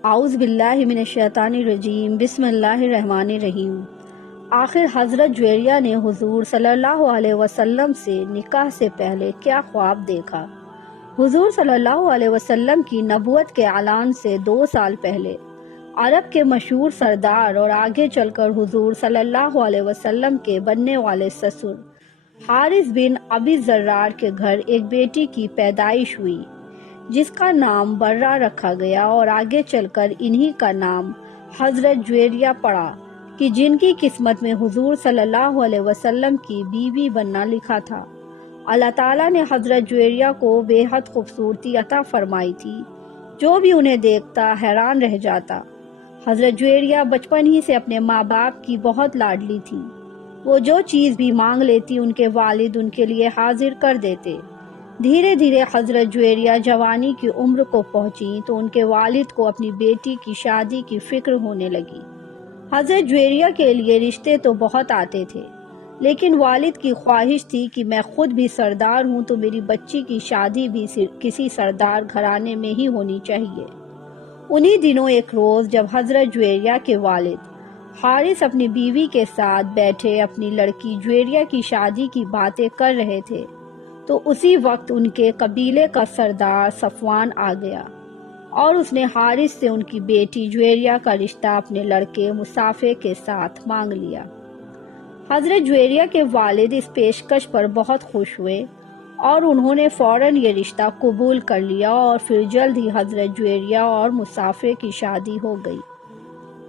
اعوذ باللہ من الشیطان الرجیم، بسم اللہ الرحمن الرحیم۔ آخر حضرت جویریہ نے حضور صلی اللہ علیہ وسلم سے نکاح سے پہلے کیا خواب دیکھا؟ حضور صلی اللہ علیہ وسلم کی نبوت کے اعلان سے 2 سال پہلے عرب کے مشہور سردار اور آگے چل کر حضور صلی اللہ علیہ وسلم کے بننے والے سسر حارث بن ابی ذرار کے گھر ایک بیٹی کی پیدائش ہوئی جس کا نام برہ رکھا گیا، اور آگے چل کر انہی کا نام حضرت جویریہ پڑا کہ جن کی قسمت میں حضور صلی اللہ علیہ وسلم کی بیوی بننا لکھا تھا۔ اللہ تعالیٰ نے حضرت جویریہ کو بے حد خوبصورتی عطا فرمائی تھی، جو بھی انہیں دیکھتا حیران رہ جاتا۔ حضرت جویریہ بچپن ہی سے اپنے ماں باپ کی بہت لاڈلی تھی۔ وہ جو چیز بھی مانگ لیتی ان کے والد ان کے لیے حاضر کر دیتے۔ دھیرے دھیرے حضرت جویریہ جوانی کی عمر کو پہنچی تو ان کے والد کو اپنی بیٹی کی شادی کی فکر ہونے لگی۔ حضرت جویریہ کے لیے رشتے تو بہت آتے تھے، لیکن والد کی خواہش تھی کہ میں خود بھی سردار ہوں تو میری بچی کی شادی بھی کسی سردار گھرانے میں ہی ہونی چاہیے۔ انہی دنوں ایک روز جب حضرت جویریہ کے والد حارث اپنی بیوی کے ساتھ بیٹھے اپنی لڑکی جویریہ کی شادی کی باتیں کر رہے تھے تو اسی وقت ان کے قبیلے کا سردار صفوان آ گیا اور اس نے حارث سے ان کی بیٹی جویریہ کا رشتہ اپنے لڑکے مصافے کے ساتھ مانگ لیا۔ حضرت جویریہ کے والد اس پیشکش پر بہت خوش ہوئے اور انہوں نے فوراً یہ رشتہ قبول کر لیا، اور پھر جلد ہی حضرت جویریہ اور مصافے کی شادی ہو گئی۔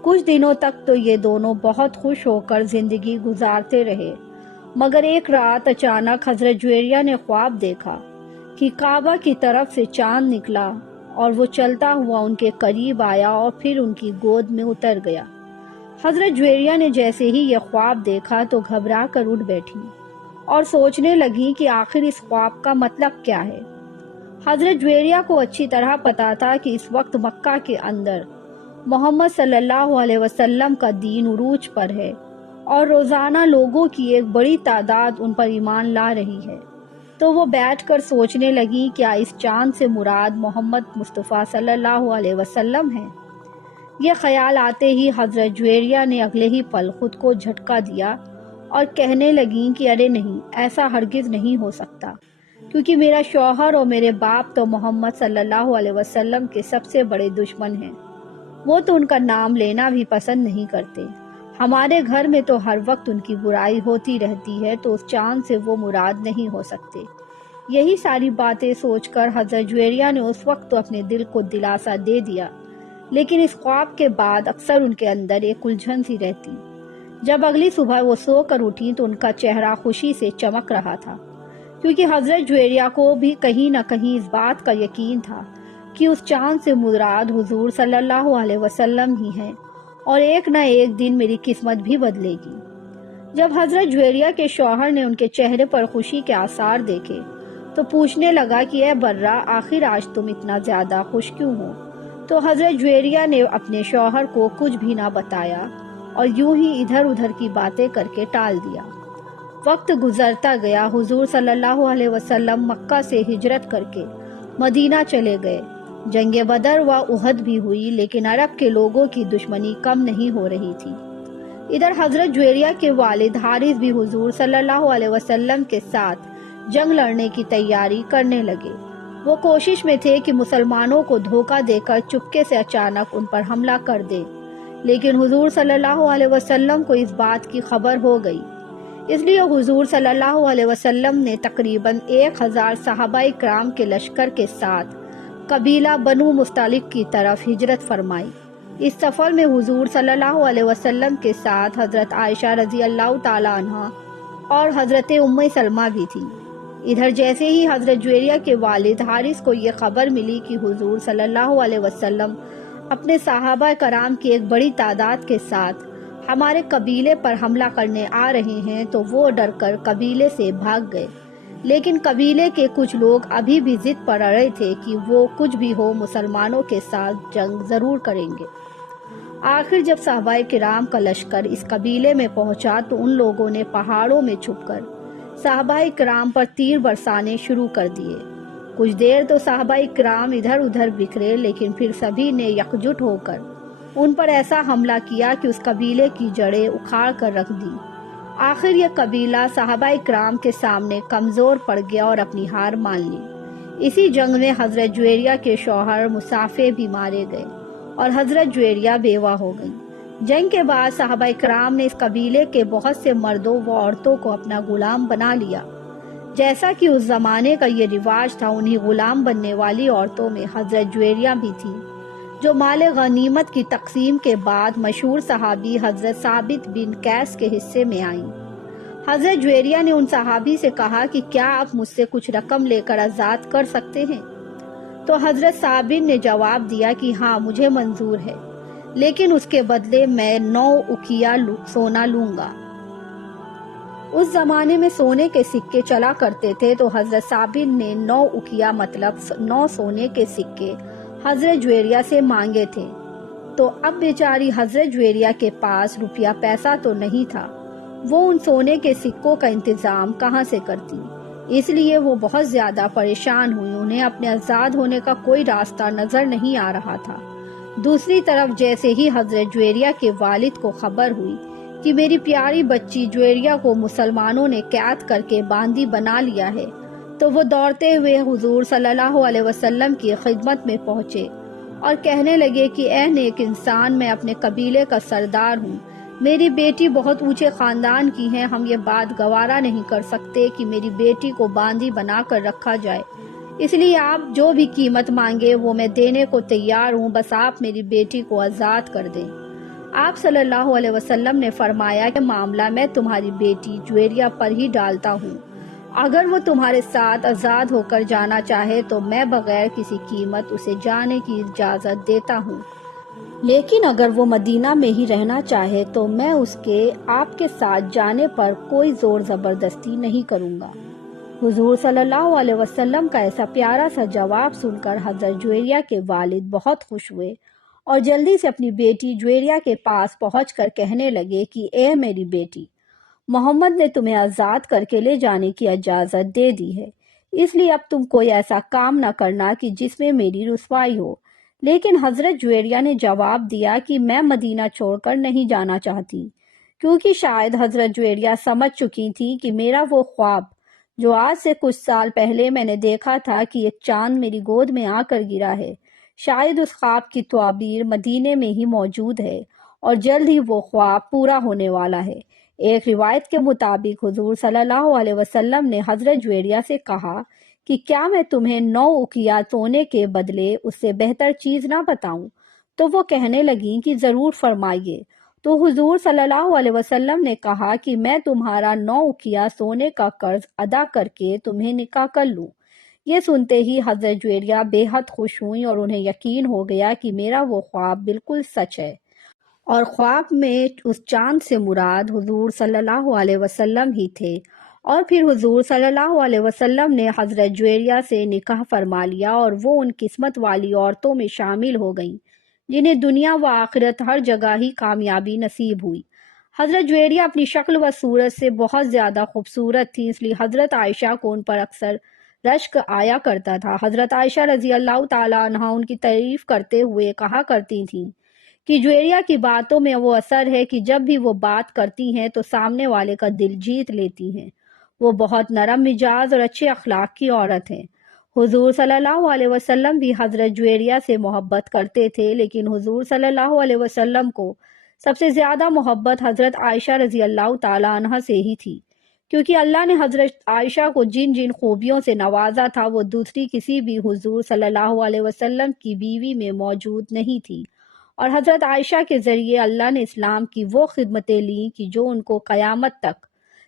کچھ دنوں تک تو یہ دونوں بہت خوش ہو کر زندگی گزارتے رہے، مگر ایک رات اچانک حضرت جویریہ نے خواب دیکھا کہ کعبہ کی طرف سے چاند نکلا اور وہ چلتا ہوا ان کے قریب آیا اور پھر ان کی گود میں اتر گیا۔ حضرت جویریہ نے جیسے ہی یہ خواب دیکھا تو گھبرا کر اٹھ بیٹھی اور سوچنے لگی کہ آخر اس خواب کا مطلب کیا ہے۔ حضرت جویریہ کو اچھی طرح پتا تھا کہ اس وقت مکہ کے اندر محمد صلی اللہ علیہ وسلم کا دین عروج پر ہے اور روزانہ لوگوں کی ایک بڑی تعداد ان پر ایمان لا رہی ہے، تو وہ بیٹھ کر سوچنے لگی کیا اس چاند سے مراد محمد مصطفیٰ صلی اللہ علیہ وسلم ہے؟ یہ خیال آتے ہی حضرت جویریہ نے اگلے ہی پل خود کو جھٹکا دیا اور کہنے لگیں کہ ارے نہیں، ایسا ہرگز نہیں ہو سکتا، کیونکہ میرا شوہر اور میرے باپ تو محمد صلی اللہ علیہ وسلم کے سب سے بڑے دشمن ہیں۔ وہ تو ان کا نام لینا بھی پسند نہیں کرتے۔ ہمارے گھر میں تو ہر وقت ان کی برائی ہوتی رہتی ہے، تو اس چاند سے وہ مراد نہیں ہو سکتے۔ یہی ساری باتیں سوچ کر حضرت جویریہ نے اس وقت تو اپنے دل کو دلاسا دے دیا، لیکن اس خواب کے بعد اکثر ان کے اندر ایک الجھن سی رہتی۔ جب اگلی صبح وہ سو کر اٹھی تو ان کا چہرہ خوشی سے چمک رہا تھا، کیونکہ حضرت جویریہ کو بھی کہیں نہ کہیں اس بات کا یقین تھا کہ اس چاند سے مراد حضور صلی اللہ علیہ وسلم ہی ہیں، اور ایک نہ ایک دن میری قسمت بھی بدلے گی۔ جب حضرت جویریہ کے شوہر نے ان کے چہرے پر خوشی کے آثار دیکھے تو پوچھنے لگا کہ اے برہ، آخر آج تم اتنا زیادہ خوش کیوں ہو؟ تو حضرت جویریہ نے اپنے شوہر کو کچھ بھی نہ بتایا اور یوں ہی ادھر ادھر کی باتیں کر کے ٹال دیا۔ وقت گزرتا گیا، حضور صلی اللہ علیہ وسلم مکہ سے ہجرت کر کے مدینہ چلے گئے۔ جنگ بدر و احد بھی ہوئی، لیکن عرب کے لوگوں کی دشمنی کم نہیں ہو رہی تھی۔ ادھر حضرت جویریہ کے والد حارث بھی حضور صلی اللہ علیہ وسلم کے ساتھ جنگ لڑنے کی تیاری کرنے لگے۔ وہ کوشش میں تھے کہ مسلمانوں کو دھوکہ دے کر چپکے سے اچانک ان پر حملہ کر دے، لیکن حضور صلی اللہ علیہ وسلم کو اس بات کی خبر ہو گئی۔ اس لیے حضور صلی اللہ علیہ وسلم نے تقریباً 1000 صحابہ کرام کے لشکر کے ساتھ قبیلہ بنو مستلق کی طرف ہجرت فرمائی۔ اس سفر میں حضور صلی اللہ علیہ وسلم کے ساتھ حضرت عائشہ رضی اللہ تعالی عنہا اور حضرت ام سلمہ بھی تھی۔ ادھر جیسے ہی حضرت جویریہ کے والد حارث کو یہ خبر ملی کہ حضور صلی اللہ علیہ وسلم اپنے صحابہ کرام کی ایک بڑی تعداد کے ساتھ ہمارے قبیلے پر حملہ کرنے آ رہے ہیں، تو وہ ڈر کر قبیلے سے بھاگ گئے، لیکن قبیلے کے کچھ لوگ ابھی بھی ضد پر اڑے تھے کہ وہ کچھ بھی ہو مسلمانوں کے ساتھ جنگ ضرور کریں گے۔ آخر جب صحابہ کرام کا لشکر اس قبیلے میں پہنچا تو ان لوگوں نے پہاڑوں میں چھپ کر صحابہ کرام پر تیر برسانے شروع کر دیے۔ کچھ دیر تو صحابہ کرام ادھر ادھر بکھرے، لیکن پھر سبھی نے یکجٹ ہو کر ان پر ایسا حملہ کیا کہ اس قبیلے کی جڑیں اکھاڑ کر رکھ دی۔ آخر یہ قبیلہ صحابہ کرام کے سامنے کمزور پڑ گیا اور اپنی ہار مان لی۔ اسی جنگ میں حضرت جویریہ کے شوہر مصافے بھی مارے گئے اور حضرت جویریہ بیوہ ہو گئیں۔ جنگ کے بعد صحابہ کرام نے اس قبیلے کے بہت سے مردوں و عورتوں کو اپنا غلام بنا لیا۔ جیسا کہ اس زمانے کا یہ رواج تھا، انہی غلام بننے والی عورتوں میں حضرت جویریہ بھی تھی، جو مال غنیمت کی تقسیم کے بعد مشہور صحابی حضرت ثابت بن قیس کے حصے میں آئیں۔ حضرت جویریہ نے ان صحابی سے کہا کہ کیا آپ مجھ سے کچھ رقم لے کر آزاد کر سکتے ہیں؟ تو حضرت ثابت نے جواب دیا کہ ہاں، مجھے منظور ہے، لیکن اس کے بدلے میں 9 اقیہ سونا لوں گا۔ اس زمانے میں سونے کے سکے چلا کرتے تھے، تو حضرت ثابت نے 9 اقیہ مطلب 9 سونے کے سکے حضرت جویریہ سے مانگے تھے۔ تو اب بیچاری حضرت جویریہ کے پاس روپیہ پیسہ تو نہیں تھا، وہ ان سونے کے سکوں کا انتظام کہاں سے کرتی؟ اس لیے وہ بہت زیادہ پریشان ہوئی، انہیں اپنے آزاد ہونے کا کوئی راستہ نظر نہیں آ رہا تھا۔ دوسری طرف جیسے ہی حضرت جویریہ کے والد کو خبر ہوئی کہ میری پیاری بچی جویریہ کو مسلمانوں نے قید کر کے باندی بنا لیا ہے، تو وہ دوڑتے ہوئے حضور صلی اللہ علیہ وسلم کی خدمت میں پہنچے اور کہنے لگے کہ اے نیک انسان، میں اپنے قبیلے کا سردار ہوں، میری بیٹی بہت اونچے خاندان کی ہے، ہم یہ بات گوارا نہیں کر سکتے کہ میری بیٹی کو باندی بنا کر رکھا جائے، اس لیے آپ جو بھی قیمت مانگے وہ میں دینے کو تیار ہوں، بس آپ میری بیٹی کو آزاد کر دیں۔ آپ صلی اللہ علیہ وسلم نے فرمایا کہ معاملہ میں تمہاری بیٹی جویریہ پر ہی ڈالتا ہوں، اگر وہ تمہارے ساتھ آزاد ہو کر جانا چاہے تو میں بغیر کسی قیمت اسے جانے کی اجازت دیتا ہوں، لیکن اگر وہ مدینہ میں ہی رہنا چاہے تو میں اس کے آپ کے ساتھ جانے پر کوئی زور زبردستی نہیں کروں گا۔ حضور صلی اللہ علیہ وسلم کا ایسا پیارا سا جواب سن کر حضرت جویریہ کے والد بہت خوش ہوئے اور جلدی سے اپنی بیٹی جویریہ کے پاس پہنچ کر کہنے لگے کہ اے میری بیٹی، محمد نے تمہیں آزاد کر کے لے جانے کی اجازت دے دی ہے، اس لیے اب تم کوئی ایسا کام نہ کرنا کہ جس میں میری رسوائی ہو۔ لیکن حضرت جویریہ نے جواب دیا کہ میں مدینہ چھوڑ کر نہیں جانا چاہتی، کیونکہ شاید حضرت جویریہ سمجھ چکی تھی کہ میرا وہ خواب جو آج سے کچھ سال پہلے میں نے دیکھا تھا کہ ایک چاند میری گود میں آ کر گرا ہے، شاید اس خواب کی تعبیر مدینے میں ہی موجود ہے اور جلد ہی وہ خواب پورا ہونے والا ہے۔ ایک روایت کے مطابق حضور صلی اللہ علیہ وسلم نے حضرت جویریہ سے کہا کہ کیا میں تمہیں 9 اقیہ سونے کے بدلے اس سے بہتر چیز نہ بتاؤں؟ تو وہ کہنے لگیں کہ ضرور فرمائیے۔ تو حضور صلی اللہ علیہ وسلم نے کہا کہ میں تمہارا 9 اقیہ سونے کا قرض ادا کر کے تمہیں نکاح کر لوں۔ یہ سنتے ہی حضرت جویریہ بے حد خوش ہوئیں اور انہیں یقین ہو گیا کہ میرا وہ خواب بالکل سچ ہے، اور خواب میں اس چاند سے مراد حضور صلی اللہ علیہ وسلم ہی تھے۔ اور پھر حضور صلی اللہ علیہ وسلم نے حضرت جویریہ سے نکاح فرما لیا اور وہ ان قسمت والی عورتوں میں شامل ہو گئیں جنہیں دنیا و آخرت ہر جگہ ہی کامیابی نصیب ہوئی۔ حضرت جویریہ اپنی شکل و صورت سے بہت زیادہ خوبصورت تھی، اس لیے حضرت عائشہ کو ان پر اکثر رشک آیا کرتا تھا۔ حضرت عائشہ رضی اللہ تعالیٰ عنہا ان کی تعریف کرتے ہوئے کہا کرتی تھیں کہ جویریہ کی باتوں میں وہ اثر ہے کہ جب بھی وہ بات کرتی ہیں تو سامنے والے کا دل جیت لیتی ہیں، وہ بہت نرم مزاج اور اچھے اخلاق کی عورت ہیں۔ حضور صلی اللہ علیہ وسلم بھی حضرت جویریہ سے محبت کرتے تھے، لیکن حضور صلی اللہ علیہ وسلم کو سب سے زیادہ محبت حضرت عائشہ رضی اللہ تعالیٰ عنہا سے ہی تھی، کیونکہ اللہ نے حضرت عائشہ کو جن جن خوبیوں سے نوازا تھا وہ دوسری کسی بھی حضور صلی اللہ علیہ وسلم کی بیوی میں موجود نہیں تھی، اور حضرت عائشہ کے ذریعے اللہ نے اسلام کی وہ خدمتیں لیں کہ جو ان کو قیامت تک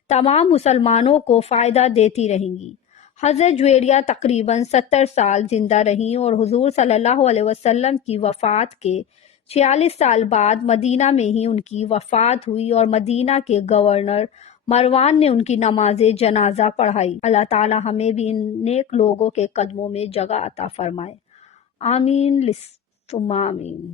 تمام مسلمانوں کو فائدہ دیتی رہیں گی۔ حضرت جویریہ تقریباً 70 سال زندہ رہیں اور حضور صلی اللہ علیہ وسلم کی وفات کے 46 سال بعد مدینہ میں ہی ان کی وفات ہوئی اور مدینہ کے گورنر مروان نے ان کی نماز جنازہ پڑھائی۔ اللہ تعالی ہمیں بھی ان نیک لوگوں کے قدموں میں جگہ عطا فرمائے، آمین ثم آمین۔